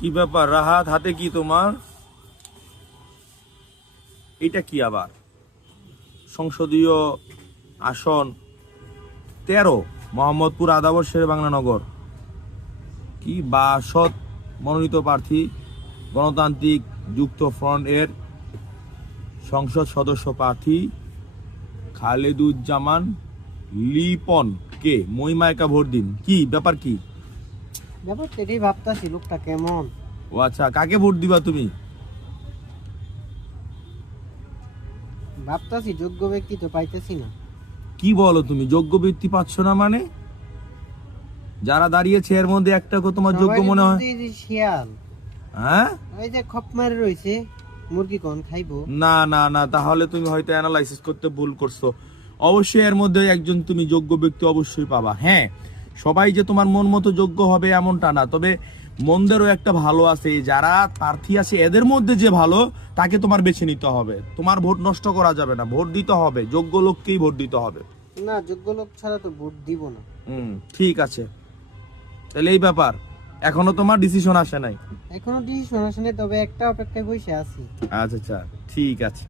কি ব্যাপার রাহাত, হাতে কি তোমার? এটা কি আবার? সংসদীয় আসন 13, মোহাম্মদপুর আদাবর শেরে বাংলানগর। কি বাসদ মনোনীত প্রার্থী গণতান্ত্রিক যুক্ত ফ্রন্ট এর সংসদ সদস্য প্রার্থী খালেদুজ্জামান লিপন কে মইমায়কা ভোট দিন। কি ব্যাপার? কি ব্যাপার এটাই ভাবতাছি লোকটা কেমন। ও আচ্ছা, কাকে ভোট দিবা তুমি? ভাবতাছি যোগ্য ব্যক্তি তো পাইতেছি না। কি বলো তুমি, যোগ্য ব্যক্তি পাচ্ছ না মানে? যারা দাঁড়িয়েছে এর মধ্যে একটাকে তোমার যোগ্য সবারই মনে হয়? বুদ্ধি যে শিয়াল, হ্যাঁ, ওই যে খপ মারে রইছে, মুরগি কোন খাইবো। না না না, তাহলে তুমি হয়তো অ্যানালাইসিস করতে ভুল করছো। অবশ্যই এর মধ্যে একজন তুমি যোগ্য ব্যক্তি অবশ্যই পাবা। হ্যাঁ, সবাই যে তোমার মন মতো যোগ্য হবে এমনটা না, তবে মনদেরও একটা ভালো আছে। যারা প্রার্থী আছে এদের মধ্যে যে ভালো তাকে তোমার বেছে নিতে হবে। তোমার ভোট নষ্ট করা যাবে না, ভোট দিতে হবে, যোগ্য লোককেই ভোট দিতে হবে। না, যোগ্য লোক ছাড়া তো ভোট দিব না। ঠিক আছে, তাহলে এই ব্যাপার। এখনো তোমার ডিসিশন আসে নাই? এখনো ডিসিশন আসেনি, তবে একটা অপেক্ষায় বসে আছি। আচ্ছা আচ্ছা, ঠিক আছে।